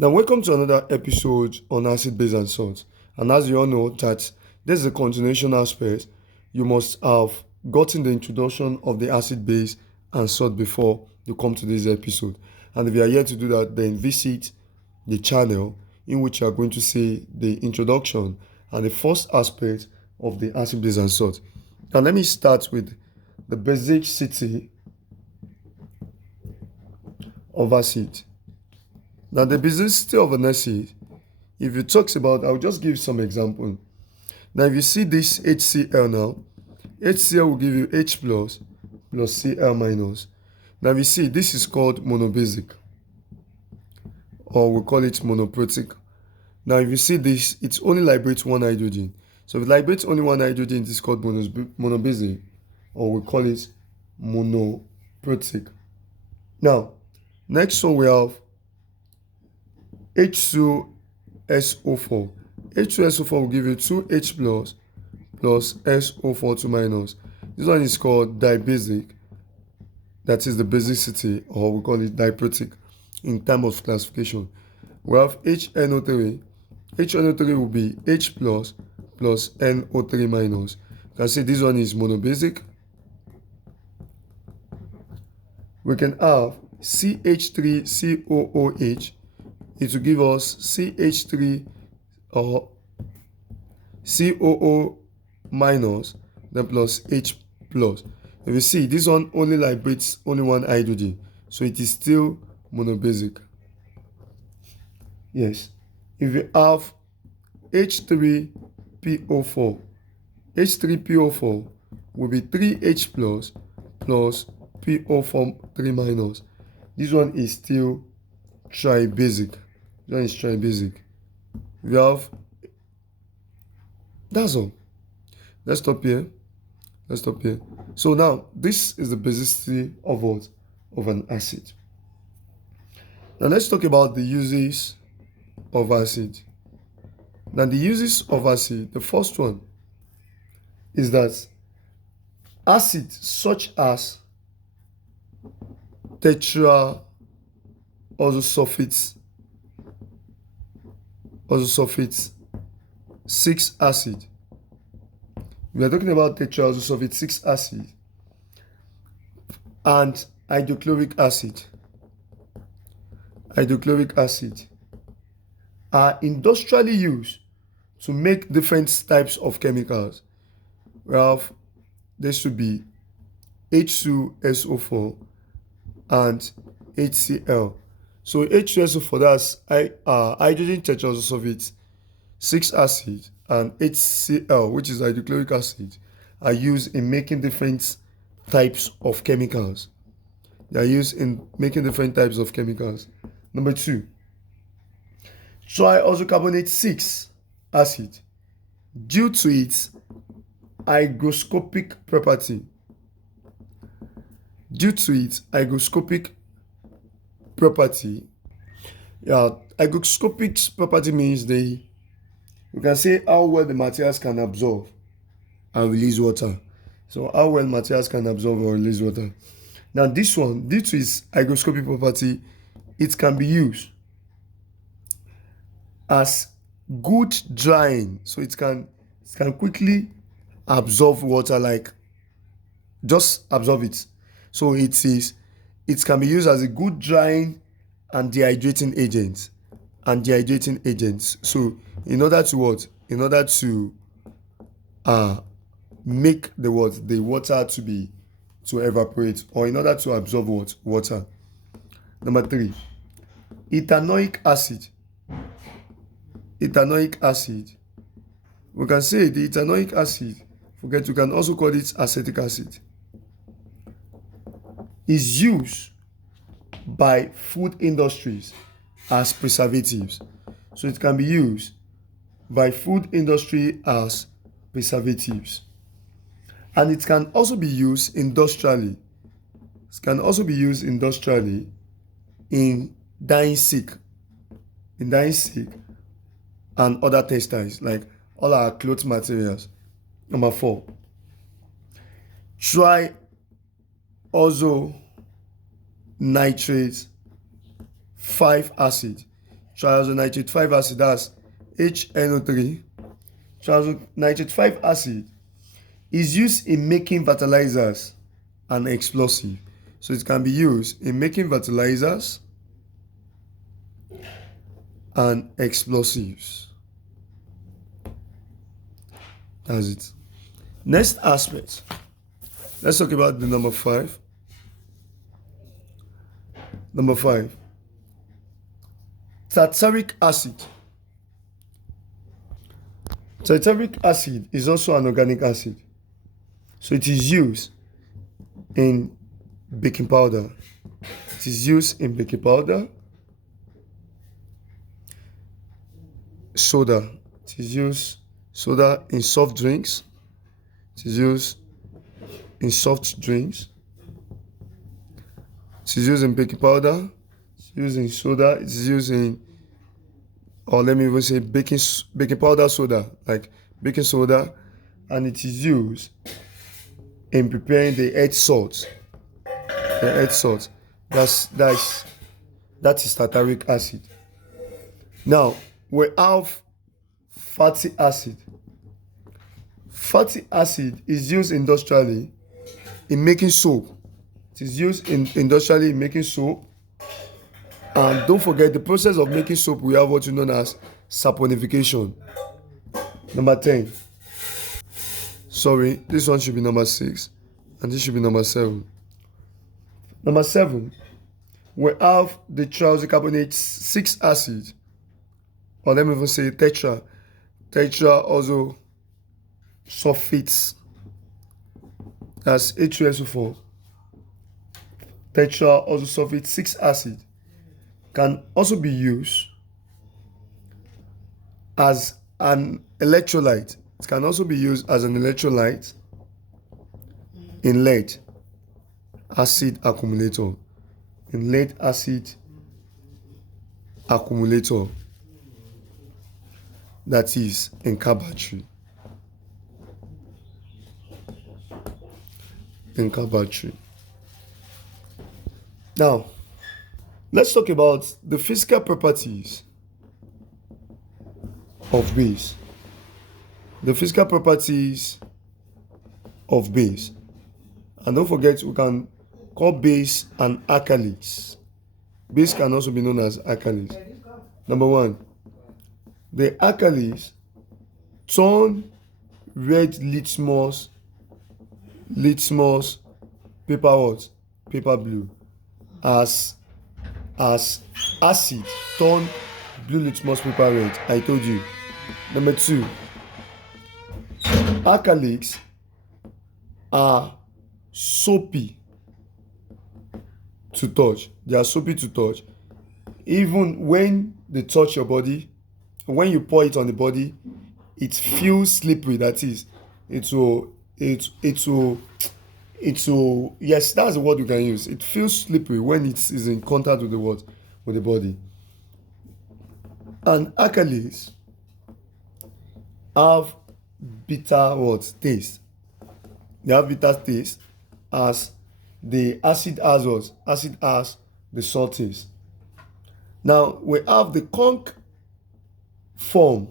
Now, welcome to another episode on acid, base, and salt. And as you all know, that this is a continuation aspect. You must have gotten the introduction of the acid, base, and salt before you come to this episode. And if you are yet to do that, then visit the channel in which you are going to see the introduction and the first aspect of the acid, base, and salt. Now, let me start with the basicity of acid. Now, the basicity of an acid, if it talks about, I'll just give some example. Now, if you see this HCl now, HCl will give you H plus Cl minus. Now, if you see, this is called monobasic, or we call it monoprotic. Now, if you see this, it only liberates one hydrogen. So, if it liberates only one hydrogen, it is called monobasic, or we call it monoprotic. Now, next one we have H2SO4. H2SO4 will give you 2H plus SO4 2 minus. This one is called dibasic. That is the basicity, or we call it diprotic in terms of classification. We have HNO3. HNO3 will be H plus NO3 minus. You can see this one is monobasic. We can have CH3COOH. It will give us CH3 or COO minus, then plus H plus. If you see, this one only liberates only one hydrogen, so it is still monobasic. Yes. If you have H3PO4, H3PO4 will be 3H plus PO4 3 minus. This one is still tribasic. This one is tribasic. We have, that's all. Let's stop here. So now, this is the basicity of what? Of an acid. Now let's talk about the uses of acid. Now the uses of acid, the first one is that acid such as tetraoxosulfate 6 acid. We are talking about tetraoxosulfate 6 acid and hydrochloric acid. Hydrochloric acid are industrially used to make different types of chemicals. We have, this should be H2SO4 and HCl. So H2SO4, that's hydrogen tetraoxosulfate 6 acid, and HCl, which is hydrochloric acid, are used in making different types of chemicals. They are used in making different types of chemicals. Number 2, triiosocarbonate 6 acid, due to its hygroscopic property. Due to its hygroscopic property, hygroscopic property means we can say how well the materials can absorb and release water. So how well materials can absorb or release water. Now this one, due to its hygroscopic property, it can be used as good drying. So it can quickly absorb water, like just absorb it. So it can be used as a good drying and dehydrating agent. So in order to what? In order to make the water to evaporate, or in order to absorb water. Number 3, ethanoic acid. Ethanoic acid. We can say the ethanoic acid, we can also call it acetic acid, is used by food industries as preservatives. So it can be used by food industry as preservatives. And it can also be used industrially. It can also be used industrially in dyeing silk. And other textiles, like all our cloth materials. Number 4, triosonitrate 5 acid. triazonitrate 5 acid, that's HNO3. Triazonitrate 5 acid is used in making fertilizers and explosive. So it can be used in making fertilizers and explosives. That's it. Next aspect. Let's talk about the number 5. Number 5. Tartaric acid. Tartaric acid is also an organic acid. So it is used in baking powder. It is used in baking powder, soda. It is used soda in soft drinks. It is used in soft drinks. It is used in baking powder. It's used in soda. It is used in, or let me even say baking powder soda, like baking soda, and it is used in preparing the earth salt. The earth salt. That is tartaric acid. Now we have fatty acid. Fatty acid is used industrially in making soap. It is used industrially in making soap. And don't forget, the process of making soap, we have what is known as saponification. Number 10. Sorry, this one should be number 6. And this should be number 7. Number 7, we have the triazocarbonate 6 acid. Or let me even say tetra also sulfates. That's H2SO4. Tetra also sulfate 6 acid can also be used as an electrolyte. It can also be used as an electrolyte in lead acid accumulator. In lead acid accumulator, that is in car battery. In car battery. Now, let's talk about the physical properties of base. The physical properties of base. And don't forget, we can call base an alkalis. Base can also be known as alkalis. Number 1, the alkalis turn red litmus paper what? Paper blue. As acid turn blue litmus paper red. I told you. Number 2, alkalics are soapy to touch. They are soapy to touch. Even when they touch your body, when you pour it on the body, it feels slippery. That is, it will, yes, that's the word you can use. It feels slippery when it is in contact with the what? With the body. And alkalis have bitter what? Taste. They have bitter taste as the acid has what? Acid has the salt taste. Now we have the conch form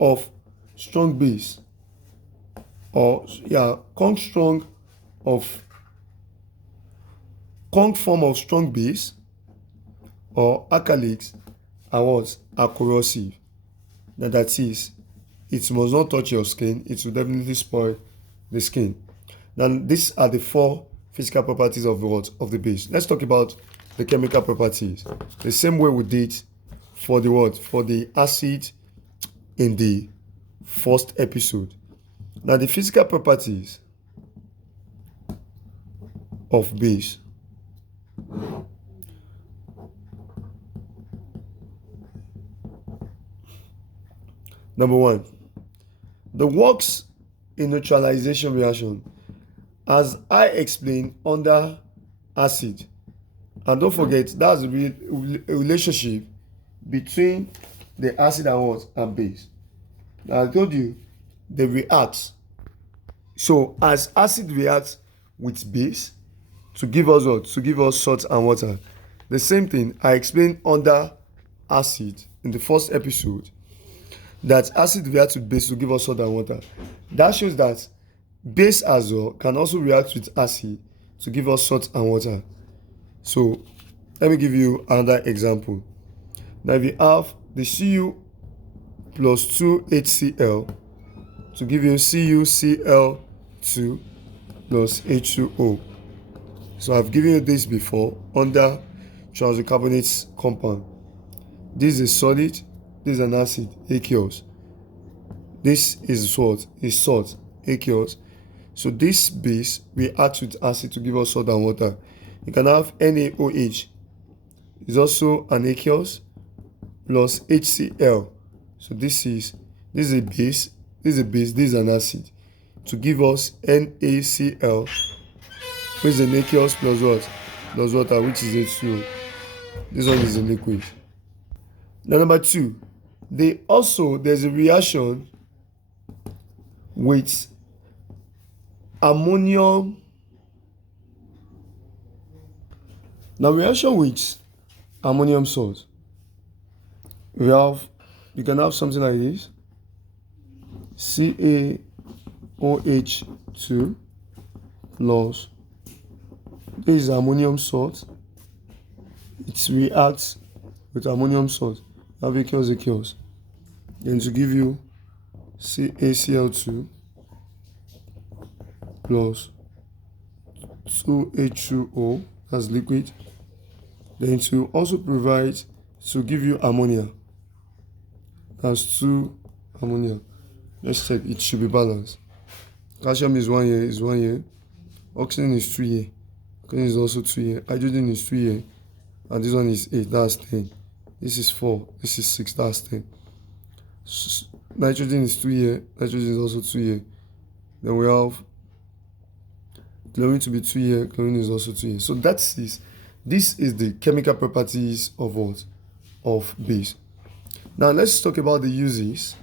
of strong base, or conch form of strong base or alkalics are what? Are corrosive. That is, it must not touch your skin. It will definitely spoil the skin. Then these are the 4 physical properties of the what? Of the base. Let's talk about the chemical properties. The same way we did for the what? For the acid in the first episode. Now the physical properties of base. Number 1, the works in neutralization reaction, as I explained under acid. And don't forget, that's a relationship between the acid and what? And base. Now I told you they react. So as acid reacts with base to give us what? To give us salt and water. The same thing I explained under acid in the first episode, that acid reacts with base to give us salt and water. That shows that base as well can also react with acid to give us salt and water. So let me give you another example. Now if you have the Cu plus 2HCl to give you CuCl2 plus H2O. So I've given you this before under transcarbonate compound. This is solid, this is an acid, aqueous. This is salt, aqueous. So this base reacts with acid to give us salt and water. You can have NaOH, is also an aqueous, plus HCl. So this is a base, this is an acid, to give us NaCl, which is an aqueous plus what? Plus water, which is H2O. This one is a liquid. Now number 2, there's a reaction with ammonium. Now reaction with ammonium salt, you can have something like this, CaOH2 plus, this is ammonium salt, it reacts with ammonium salt, have aqueous, then to give you CaCl2 plus 2H2O as liquid, then to also provide to give you ammonia. That's 2 ammonia. Let's check, it should be balanced. Calcium is 1 year, oxygen is 2 year, oxygen is also 2 year, hydrogen is 2 year, and this one is 8, that's 10. This is 4, this is 6, that's 10. Nitrogen is 2 year, nitrogen is also 2 year. Then we have chlorine to be 2 year, chlorine is also 2 year. So this is the chemical properties of what? Of base. Now let's talk about the uses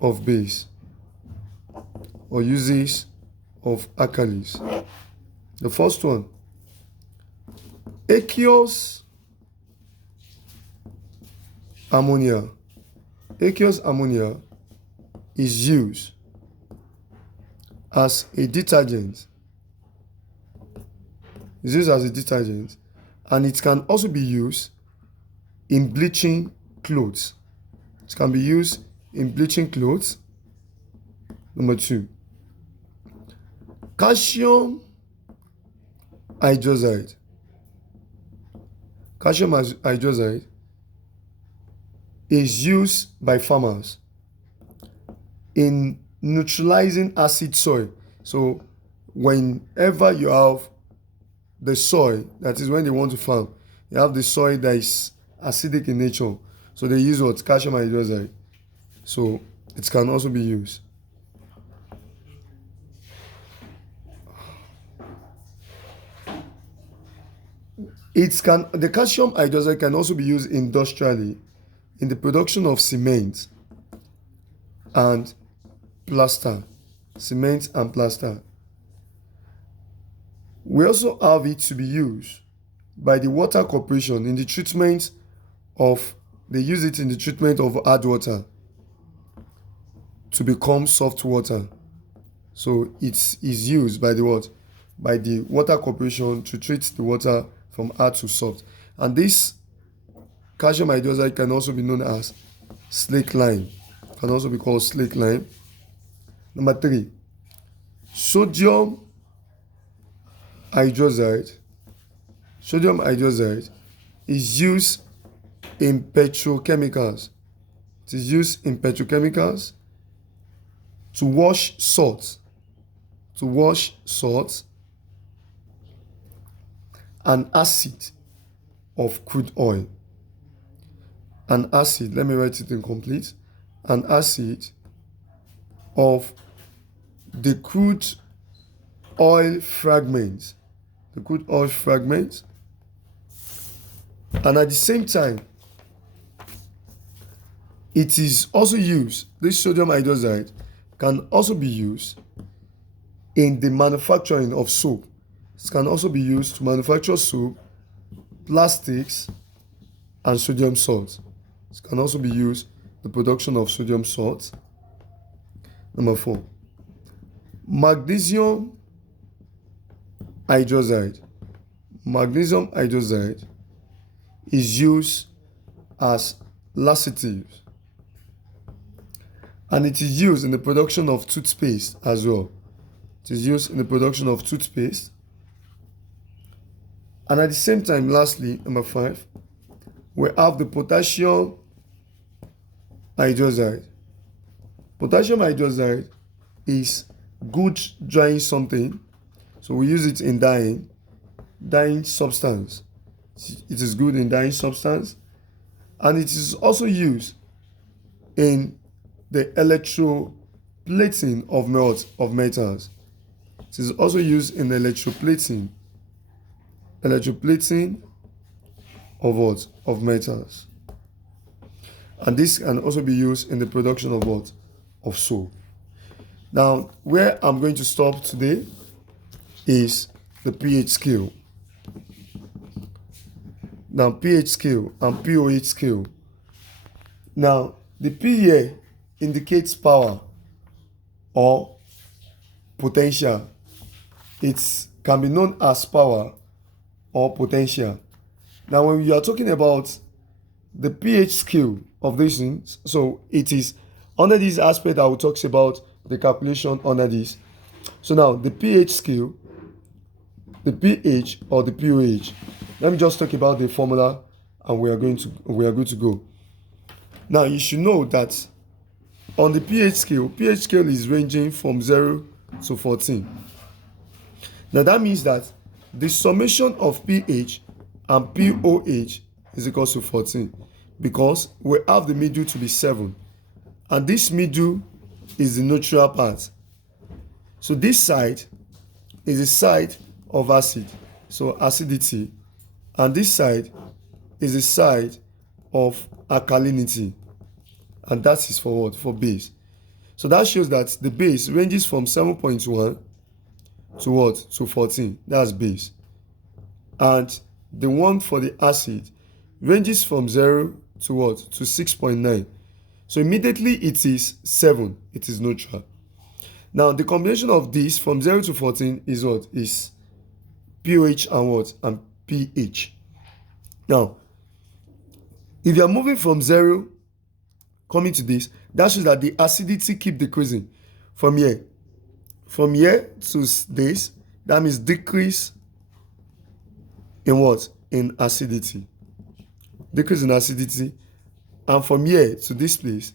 of base or uses of alkalis. The first one, aqueous ammonia. Aqueous ammonia is used as a detergent. It's used as a detergent, and it can also be used in bleaching clothes. It can be used in bleaching clothes. Number 2, calcium hydroxide. Calcium hydroxide is used by farmers in neutralizing acid soil. So whenever you have the soil, that is when they want to farm, you have the soil that is acidic in nature, so they use what? Calcium hydroxide. So it can also be used. The calcium hydroxide can also be used industrially in the production of cement and plaster. We also have it to be used by the water corporation in the treatment of, they use it in the treatment of hard water to become soft water. So it is used by the what? By the water corporation to treat the water from hard to soft. And this calcium hydroxide can also be known as slake lime. Can also be called slake lime. Number 3, sodium hydroxide. Sodium hydroxide is used in petrochemicals. It is used in petrochemicals to wash salt. And acid of crude oil. An acid, let me write it incomplete. An acid of the crude oil fragments. And at the same time, it is also used, this sodium hydroxide can also be used in the manufacturing of soap. It can also be used to manufacture soap, plastics, and sodium salt. It can also be used the production of sodium salt. Number 4, magnesium hydroxide. Magnesium hydroxide is used as laxative, and it is used in the production of toothpaste as well. It is used in the production of toothpaste. And at the same time, lastly, number 5, we have the potassium hydroxide. Potassium hydroxide is good drying something, so we use it in dyeing substance. It is good in dyeing substance, and it is also used in the electroplating of metals. It is also used in electroplating of what? Of metals. And this can also be used in the production of what? Of soap. Now, where I'm going to stop today is the pH scale. Now, pH scale and POH scale. Now, the P here indicates power or potential. It can be known as power or potential. Now, when you are talking about the pH scale of these things, so it is under this aspect I will talk about the calculation under this. So now the pH scale, the pH or the POH. Let me just talk about the formula, and we are good to go. Now you should know that on the pH scale is ranging from 0 to 14. Now that means that the summation of pH and POH is equal to 14, because we have the middle to be 7, and this middle is the neutral part. So this side is the side of acid, so acidity, and this side is the side of alkalinity, and that is for what? For base. So that shows that the base ranges from 7.1 to what? To 14. That's base. And the one for the acid ranges from 0 to what? To 6.9. So immediately it is 7. It is neutral. Now the combination of this from 0 to 14 is what? Is POH and what? And pH. Now, if you are moving from 0 coming to this, that shows that the acidity keep decreasing from here. From here to this, that means decrease in what? In acidity. Decrease in acidity. And from here to this place,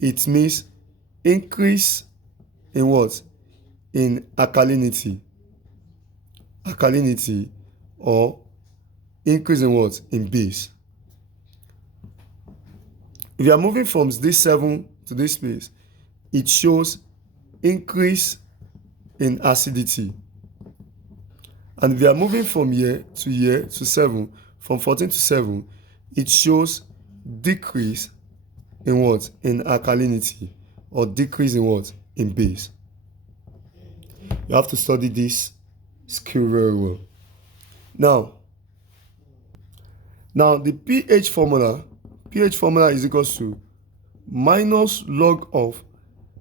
it means increase in what? In alkalinity. Alkalinity, or increase in what? In base. If you are moving from this 7 to this place, it shows increase in acidity. And if you are moving from here to 7, from 14 to 7, it shows decrease in what? In alkalinity, or decrease in what? In base. You have to study this skill very well. Now the pH formula is equal to minus log of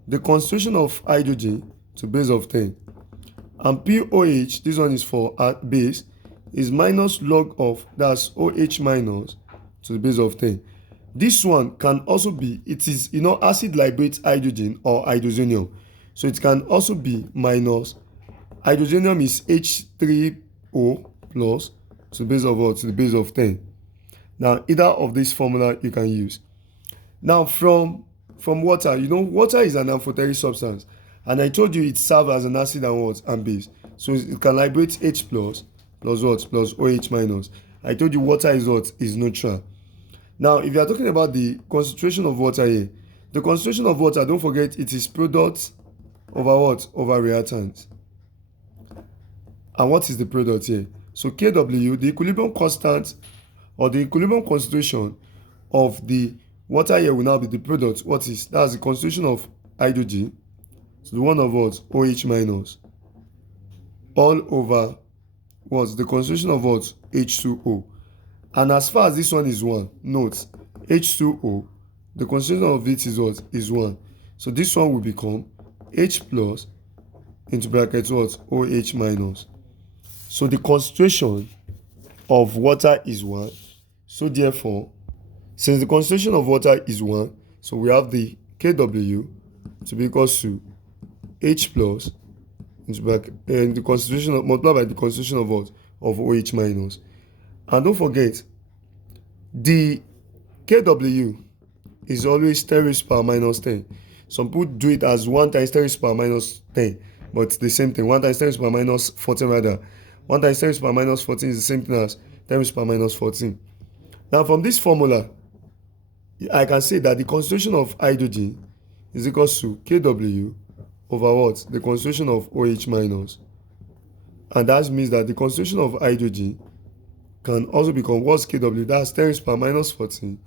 the concentration of hydrogen to base of 10. And POH, this one is for base, is minus log of, that's OH minus to the base of 10. This one can also be, it is, acid liberates hydrogen or hydrogenium. So it can also be minus, hydrogenium is H3O plus to the base of what? To the base of 10. Now, either of this formula you can use. Now, from water, water is an amphoteric substance. And I told you it serves as an acid and what? And base. So it can liberate H plus what? Plus OH minus. I told you water is what? Is neutral. Now, if you are talking about the concentration of water here, the concentration of water, don't forget, it is product over what? Over reactant. And what is the product here? So Kw, the equilibrium constant, or the equilibrium concentration of the water here will now be the product. What is? That's the concentration of hydrogen. So the one of what? OH minus. All over what's the concentration of what? H2O. And as far as this one is 1, note, H2O, the concentration of it is what? Is 1. So this one will become H plus into bracket what? OH minus. So the concentration of water is 1. So therefore, since the concentration of water is 1, so we have the Kw to be equals to H plus into bracket and the concentration of multiplied by the concentration of what? Of OH minus. And don't forget, the Kw is always 10 raised to power minus 10. Some people do it as 1 times 10 raised to power minus 10, but it's the same thing. 1 times 10 raised to power minus 14 rather. 1 times 10 raised to power minus 14 is the same thing as 10 raised to power minus 14. Now from this formula, I can say that the concentration of hydrogen is equals to Kw over what? The concentration of OH minus. And that means that the concentration of hydrogen can also become what's Kw? That's 10 raised to power minus 14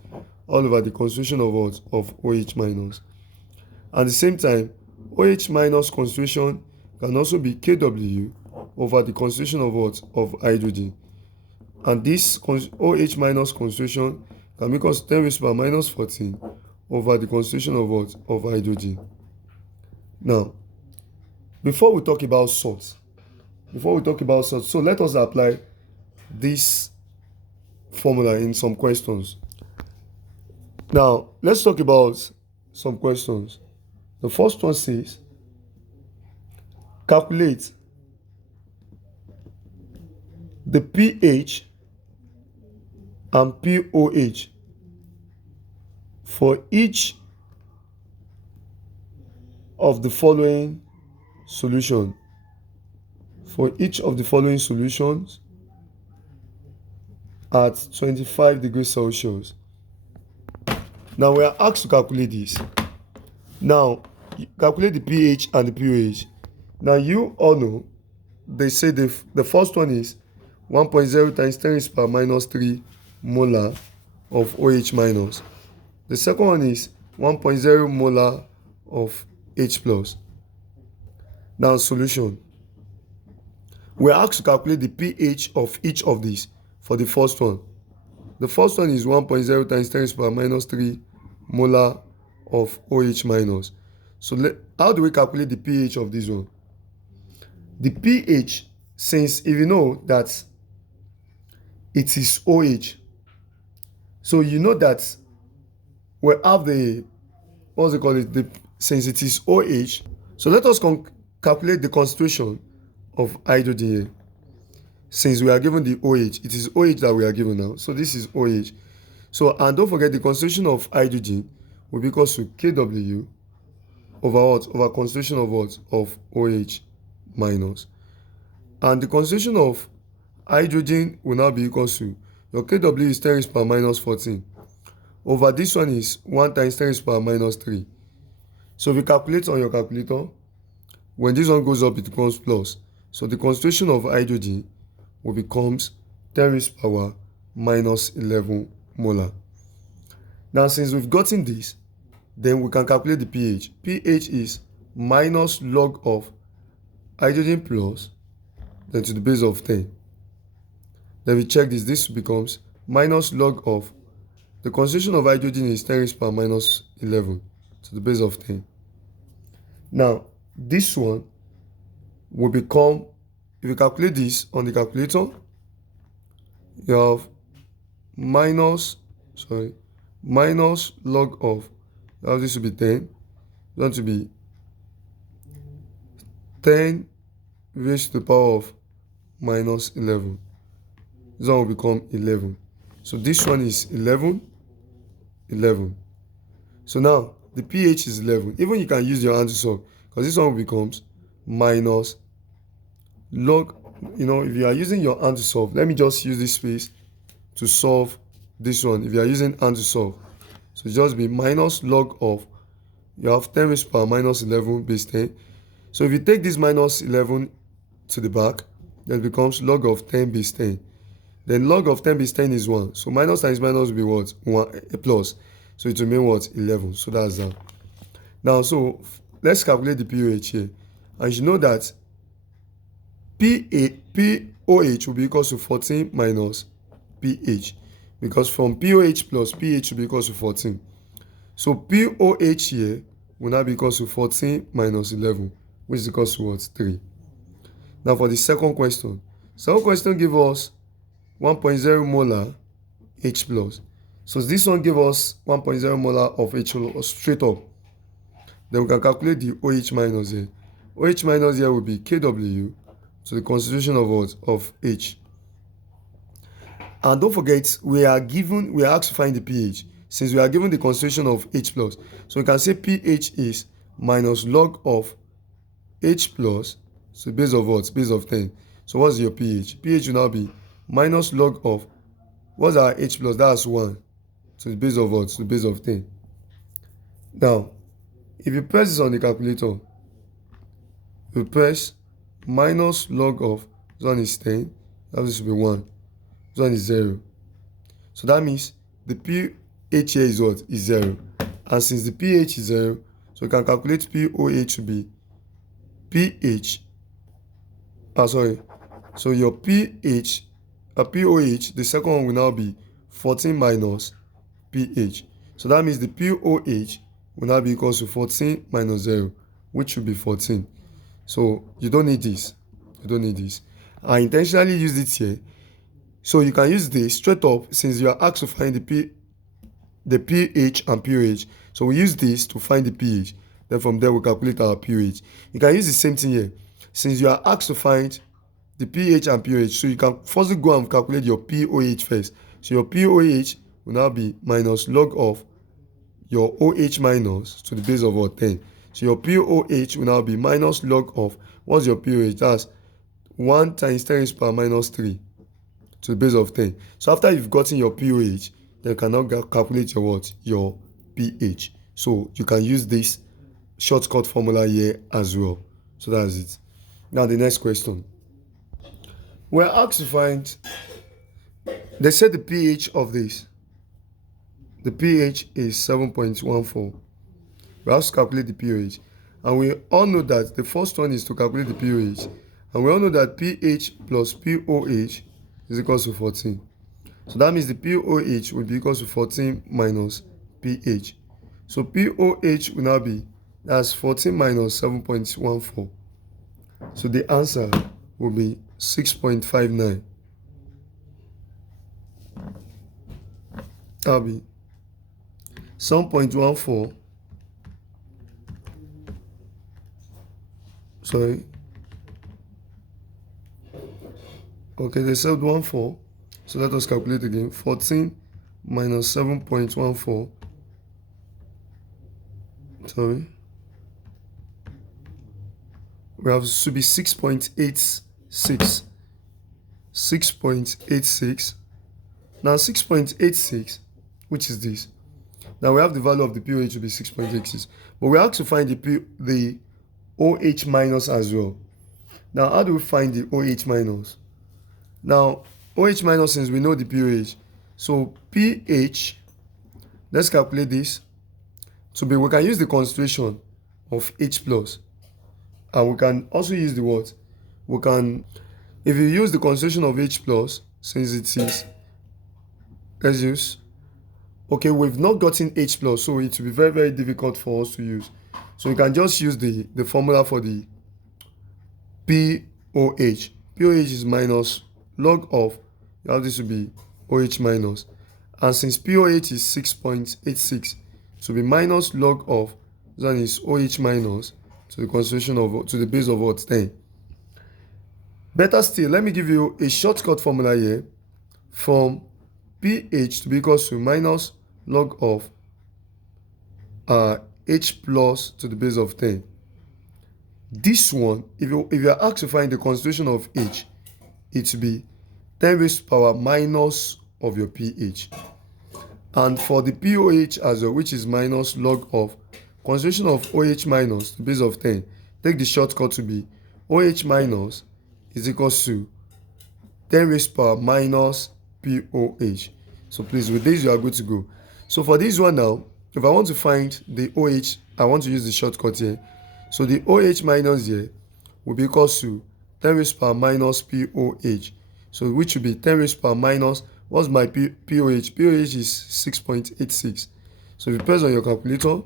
all over the concentration of what? Of OH minus. At the same time, OH minus concentration can also be Kw over the concentration of what? Of hydrogen. And this OH minus concentration can make us 10 raised to power minus 14 over the concentration of what? Of hydrogen. Now, before we talk about salts, so let us apply this formula in some questions. Now, let's talk about some questions. The first one says, calculate the pH and POH for each of the following solution. For each of the following solutions at 25 degrees Celsius. Now we are asked to calculate this. Now, calculate the pH and the POH. Now you all know, they say the first one is 1.0 times 10 raised to power minus 3 molar of OH minus. The second one is 1.0 molar of H plus. Now solution. We are asked to calculate the pH of each of these for the first one. The first one is 1.0 times 10 raised to power minus 3 molar of OH minus. So how do we calculate the pH of this one? The pH, since if you know that it is OH, so you know that we have the, what's it called? Since it is OH, so let us calculate the concentration of hydrogen here. Since we are given the OH, it is OH that we are given now. So this is OH. So, and don't forget the concentration of hydrogen will be equal to Kw over what? Over concentration of what? Of OH minus. And the concentration of hydrogen will now be equal to, your Kw is 10 raised to power minus 14. Over this one is 1 times 10 raised to power minus 3. So if you calculate on your calculator, when this one goes up, it becomes plus. So the concentration of hydrogen will becomes 10 raised to power minus 11 molar. Now, since we've gotten this, then we can calculate the pH. pH is minus log of hydrogen plus, then to the base of 10. Then we check this. This becomes minus log of, the concentration of hydrogen is 10 raised to power minus 11 to the base of 10. Now, this one will become, if you calculate this on the calculator, you have minus log of, now this will be 10, going to be 10 raised to the power of minus 11. This one will become 11. So this one is 11. So now the pH is 11. Even you can use your hand to solve, because this one becomes minus log, if you are using your hand to solve, let me just use this space to solve this one. If you are using hand to solve, so just be minus log of, you have 10 raised to power minus 11 base 10. So if you take this minus 11 to the back, then it becomes log of 10 base 10. Then log of 10 base 10 is 1. So minus times minus will be what? 1, a plus. So it will mean what? 11. So that's that. Now, so let's calculate the POH here. And you know that POH will be equal to 14 minus pH. because from POH plus pH will be equal to 14. So POH here will now be equal to 14 minus 11, which is equal to what? 3. Now for the second question give us 1.0 molar H plus. So this one give us 1.0 molar of H plus straight up. Then we can calculate the OH minus here. OH minus here will be KW to the concentration of what? Of H. And don't forget, we are asked to find the pH. Since we are given the concentration of H plus, so we can say pH is minus log of H plus, so base of what? Base of 10. So what's your pH? pH will now be minus log of, what's our H plus? That's 1. So the base of what? So the base of 10. Now, if you press this on the calculator, you press minus log of, this one is 10, this will be 1, this one is 0. So that means the pH here is what? Is 0. And since the pH is 0, so we can calculate POH to be pH. So your pH, POH, the second one will now be 14 minus pH. So that means the POH will now be equal to 14 minus 0, which should be 14. So you don't need this. I intentionally used it here. So you can use this straight up, since you are asked to find the pH and POH. So we use this to find the pH. Then from there we calculate our pH. You can use the same thing here. Since you are asked to find the pH and POH, so you can firstly go and calculate your POH first. So your POH will now be minus log of your OH minus to the base of what? 10. So your POH will now be minus log of, what's your POH? That's 1 times 10 raised to the power minus 3 to the base of 10. So after you've gotten your POH, then you can now calculate your what? Your pH. So you can use this shortcut formula here as well. So that's it. Now the next question. We're asked to find, they said the pH of this. The pH is 7.14. We have to calculate the pH. And we all know that the first one is to calculate the pH. And we all know that pH plus POH is equal to 14. So that means the POH will be equal to 14 minus pH. So POH will now be, that's 14 minus 7.14. So the answer will be 6.59. That'll be 7.14. Sorry. Okay, they said 14. So let us calculate again. 14 minus 7.14. Sorry. We have to be 6.86. 6.86. Now 6.86, which is this. Now we have the value of the POH to be 6.86. But we have to find the OH minus as well. Now how do we find the OH minus? Now OH minus, since we know the POH, so pH, let's calculate this. So we can use the concentration of H plus, and we can also use the what? We can, if you use the concentration of H plus, since it is, let's use, okay, we've not gotten H plus, so it will be very, very difficult for us to use. So we can just use the formula for the POH. POH is minus log of, you have this to be OH minus. And since POH is 6.86, it will be minus log of, that is OH minus to the concentration of, to the base of what? 10. Better still, let me give you a shortcut formula here from pH to be equal to minus log of H plus to the base of 10. This one, if you are asked to find the concentration of H, it will be 10 raised to the power minus of your pH. And for the POH as well, which is minus log of concentration of OH minus to the base of 10, take the shortcut to be OH minus is equal to 10 raised to the power minus POH. So please, with this you are good to go. So for this one now, if I want to find the OH, I want to use the shortcut here. So the OH minus here will be equal to 10 raised to the power minus POH. So which will be 10 raised to the power minus What's my POH? POH is 6.86. So if you press on your calculator,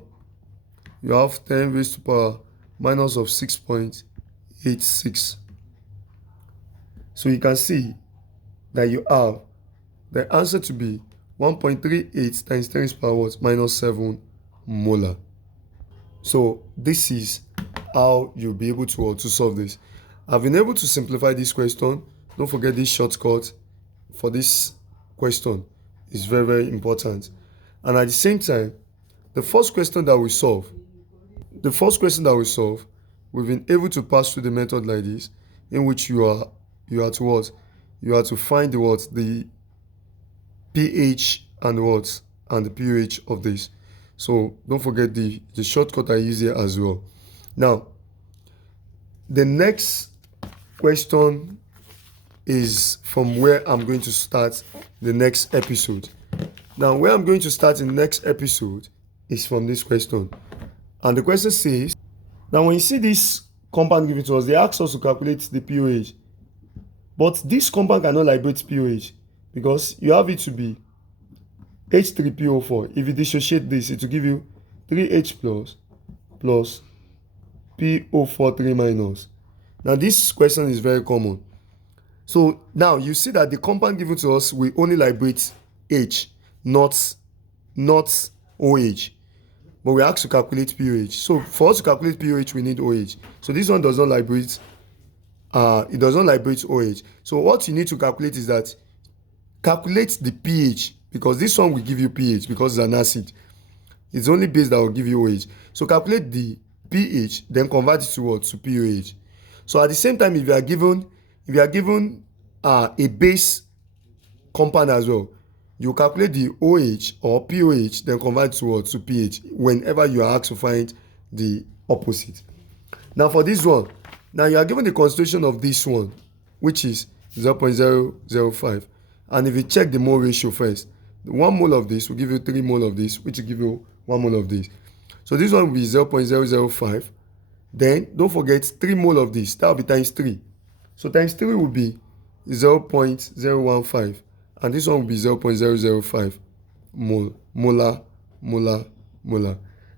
you have 10 raised to power minus of 6.86. So you can see that you have the answer to be 1.38 times 10 raised to power what? Minus 7 molar. So this is how you'll be able to solve this. I've been able to simplify this question. Don't forget this shortcut for this question is very, very important. And at the same time, the first question that we solve, we've been able to pass through the method like this, in which you are to what? You are to find the pH and the pH of this. So don't forget the shortcut I use here as well. Now, the next question is from where I'm going to start the next episode. Now, where I'm going to start in the next episode is from this question. And the question says, now when you see this compound given to us, they ask us to calculate the POH. But this compound cannot liberate POH because you have it to be H3PO4. If you dissociate this, it will give you 3H plus PO4 3 minus. Now this question is very common. So now you see that the compound given to us will only liberate H, not OH. But we asked to calculate POH. So for us to calculate POH, we need OH. So this one does not liberate. It does not liberate OH. So what you need to calculate is that calculate the pH, because this one will give you pH because it's an acid. It's only base that will give you OH. So calculate the pH, then convert it to what? To POH. So at the same time, if you are given a base compound as well, you calculate the OH or POH, then convert it to what? To pH whenever you are asked to find the opposite. Now for this one, now you are given the concentration of this one, which is 0.005. And if you check the mole ratio first, 1 mole of this will give you 3 mole of this, which will give you 1 mole of this. So this one will be 0.005. Then don't forget 3 mole of this. That will be times 3. So times 3 will be 0.015. And this one will be 0.005 molar.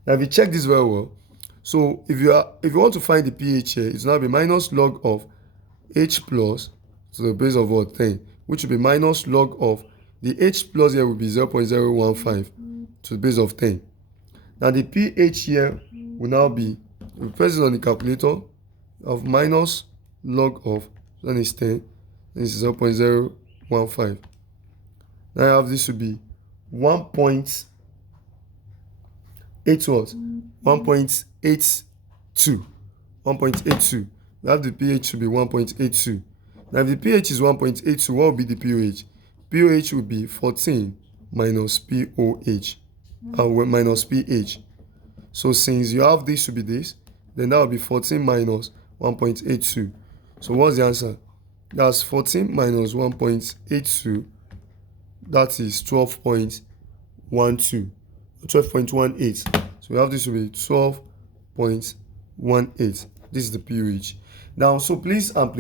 Now if you check this very well, so if you want to find the pH here, it's now be minus log of H plus to the base of what? 10, which will be minus log of the H plus here will be 0.015 to the base of 10. Now the pH here will now be, we press it on the calculator, of minus log of, then is 10, then is 0.015. Now I have this to be 1.8 what? 1.82. 1.82. We have the pH to be 1.82. Now if the pH is 1.82, what will be the POH? POH will be 14 minus POH minus pH. So since you have this to be this, then that will be 14 minus 1.82. So what's the answer? That's 14 minus 1.82. That is 12.12. 12.18. So we have this to be 12.18. This is the POH. Now, so please, I'm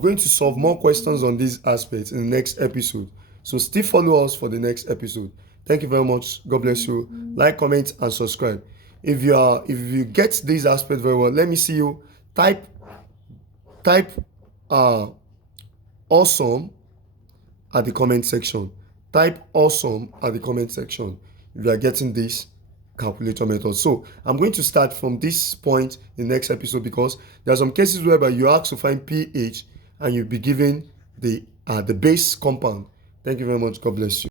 going to solve more questions on these aspects in the next episode. So still follow us for the next episode. Thank you very much. God bless you. Like, comment, and subscribe. If you get these aspects very well, let me see you. Type awesome at the comment section. Type awesome at the comment section if you are getting this calculator method. So I'm going to start from this point in the next episode, because there are some cases whereby you ask to find pH and you'll be given the base compound. Thank you very much. God bless you.